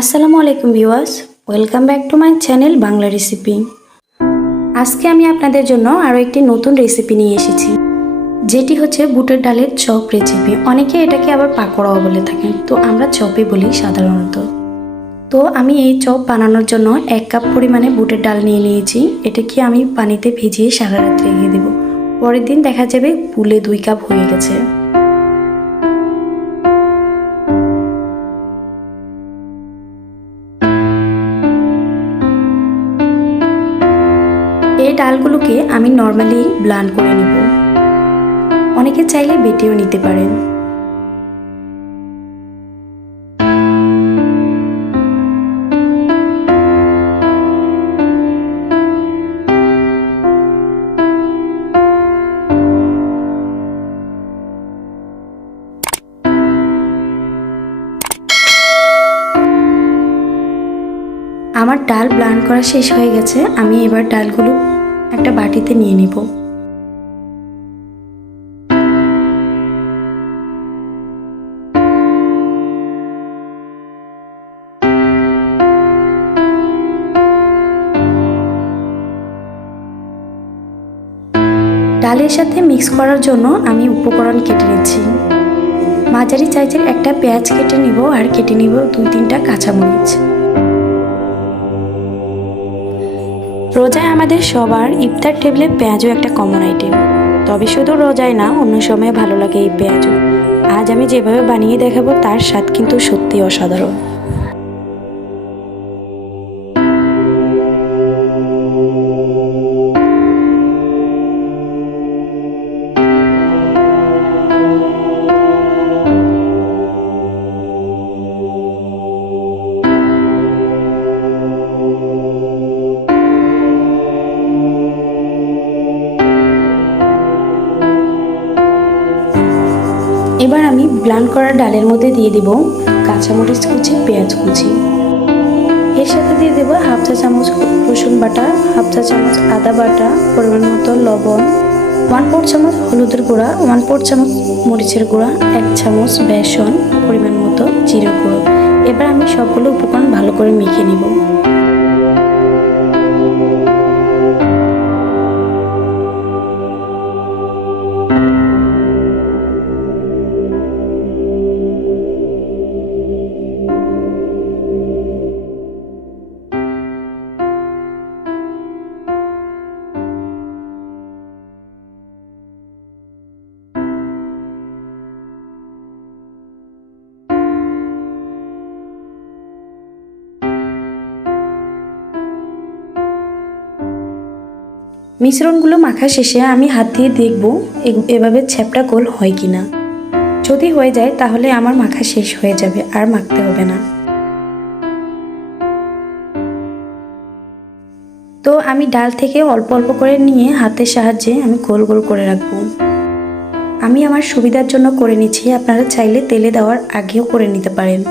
আসসালামু আলাইকুম viewers, welcome back to my channel Bangla recipe. আজকে আমি আপনাদের জন্য আরও একটি নতুন রেসিপি নিয়ে এসেছি, যেটি হচ্ছে বুটের ডালের চপ রেসিপি। অনেকে এটাকে আবার পাকোড়াও বলে থাকেন, তো আমরা চপই বলি সাধারণত। তো আমি এই চপ বানানোর জন্য 1 কাপ পরিমাণে বুটের ডাল নিয়ে নিয়েছি। এটাকে আমি পানিতে ভিজিয়ে সারা রাত রেখে দেব। পরের দিন দেখা যাবে ফুলে 2 কাপ হয়ে গেছে। এই ডালগুলোকে আমি নর্মালি ব্লান্ড করে নেব। অনেকে চাইলে বেটেও নিতে পারেন। আমার ডাল ব্লান্ড করা শেষ হয়ে গেছে। আমি এবার ডালগুলো একটা বাটিতে নিয়ে নেব। ডালের সাথে মিক্স করার জন্য আমি উপকরণ কেটে নিচ্ছি। মাঝারি সাইজের একটা পেঁয়াজ কেটে নিব, আর কেটে নিব 2-3টা কাঁচামরিচ। রোজায় আমাদের সবার ইফতার টেবিলে পেঁয়াজও একটা কমন আইটেম। তবে শুধু রোজায় না, অন্য সময়ে ভালো লাগে এই পেঁয়াজও। আজ আমি যেভাবে বানিয়ে দেখাবো তার স্বাদ কিন্তু সত্যি অসাধারণ। এবার আমি ব্লান্ড করা ডালের মধ্যে দিয়ে দিব কাঁচামরিচ কুচি, পেঁয়াজ কুচি। এর সাথে দিয়ে দেবো 1/2 চা চামচ রসুন বাটা, 1/2 চা চামচ আদা বাটা, পরিমাণ মতো লবণ, 1/4 চামচ হলুদের গুঁড়া, 1/4 চামচ মরিচের গুঁড়া, 1 চামচ বেসন, পরিমাণ মতো জিরে গুঁড়ো। এবার আমি সবগুলো উপকরণ ভালো করে মেখে নিব। মিশ্রণগুলো মাখা শেষে আমি হাত দিয়ে দেখব এভাবে চ্যাপটা গোল হয় কিনা। যদি হয়ে যায় তাহলে আমার মাখা শেষ হয়ে যাবে, আর মাখতে হবে না। তো আমি ডাল থেকে অল্প অল্প করে নিয়ে হাতের সাহায্যে আমি গোল গোল করে রাখবো। আমি আমার সুবিধার জন্য করে নিচ্ছি, আপনারা চাইলে তেলে দেওয়ার আগেও করে নিতে পারেন।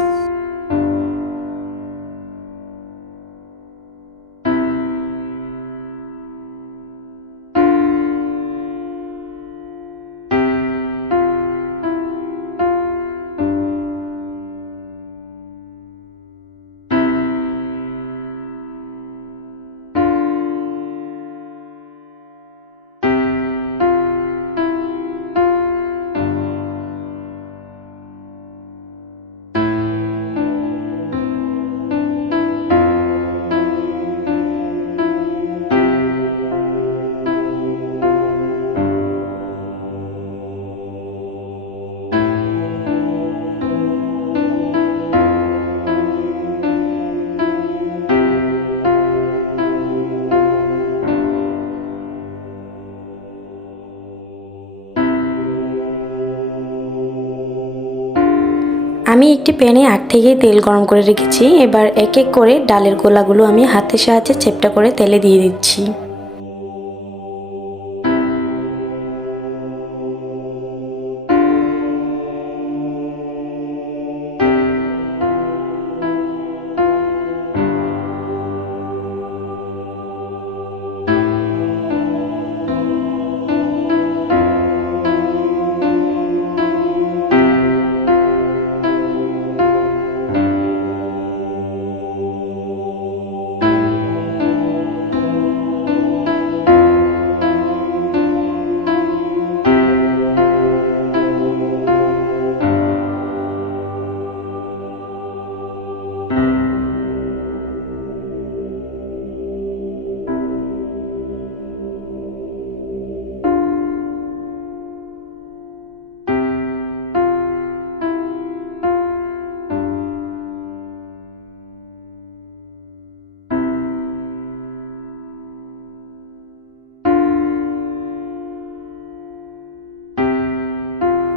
আমি একটি প্যানে আগ থেকে তেল গরম করে রেখেছি। এবার এক এক করে ডালের গোলাগুলো আমি হাতের সাহায্যে চেপটা করে তেলে দিয়ে দিচ্ছি।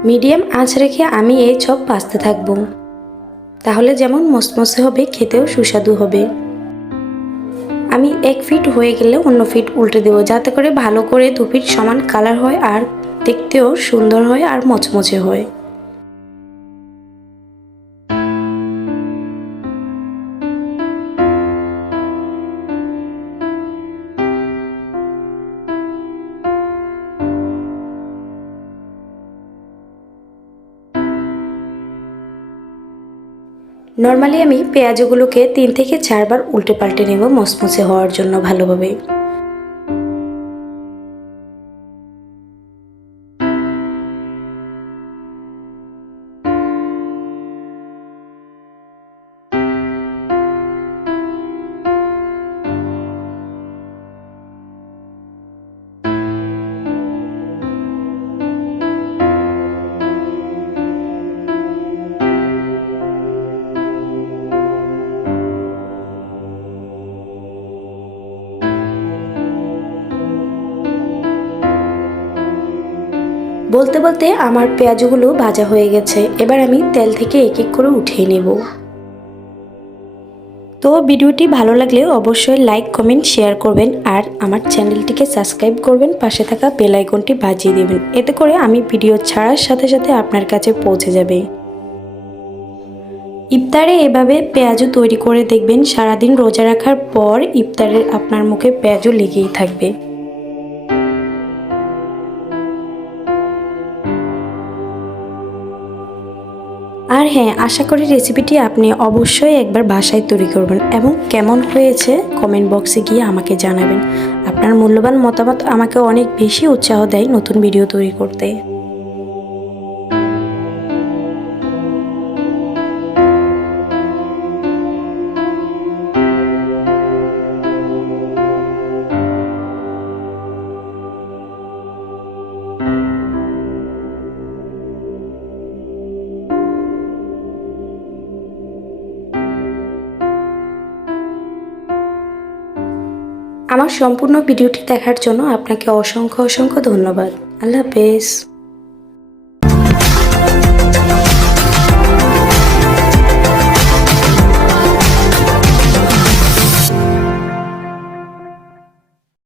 মিডিয়াম আঁচ রেখে আমি এই চপ ভাজতে থাকবো। তাহলে যেমন মসমসে হবে, খেতেও সুস্বাদু হবে। আমি 1 ফিট হয়ে গেলে অন্য ফিট উল্টে দেবো, যাতে করে ভালো করে 2 ফিট সমান কালার হয় আর দেখতেও সুন্দর হয় আর মচমচে হয়। নর্মালি আমি পেঁয়াজগুলোকে 3 থেকে 4 বার উল্টে পাল্টে নেব মচমচে হওয়ার জন্য ভালোভাবে। বলতে বলতে আমার পেঁয়াজগুলো ভাজা হয়ে গেছে। এবার আমি তেল থেকে এক এক করে উঠিয়ে নেব। তো ভিডিওটি ভালো লাগলে অবশ্যই লাইক, কমেন্ট, শেয়ার করবেন আর আমার চ্যানেলটিকে সাবস্ক্রাইব করবেন। পাশে থাকা বেল আইকনটি বাজিয়ে দেবেন, এতে করে আমি ভিডিও ছাড়ার সাথে সাথে আপনার কাছে পৌঁছে যাবে। ইফতারে এভাবে পেঁয়াজু তৈরি করে দেখবেন, সারাদিন রোজা রাখার পর ইফতারে আপনার মুখে পেঁয়াজু লেগেই থাকবে। আর হ্যাঁ, আশা করি রেসিপিটি আপনি অবশ্যই একবার বাসায় তৈরি করবেন এবং কেমন হয়েছে কমেন্ট বক্সে গিয়ে আমাকে জানাবেন। আপনার মূল্যবান মতামত আমাকে অনেক বেশি উৎসাহ দেয় নতুন ভিডিও তৈরি করতে। আমার সম্পূর্ণ ভিডিওটি দেখার জন্য আপনাকে অসংখ্য অসংখ্য ধন্যবাদ। আল্লাহ হাফেজ।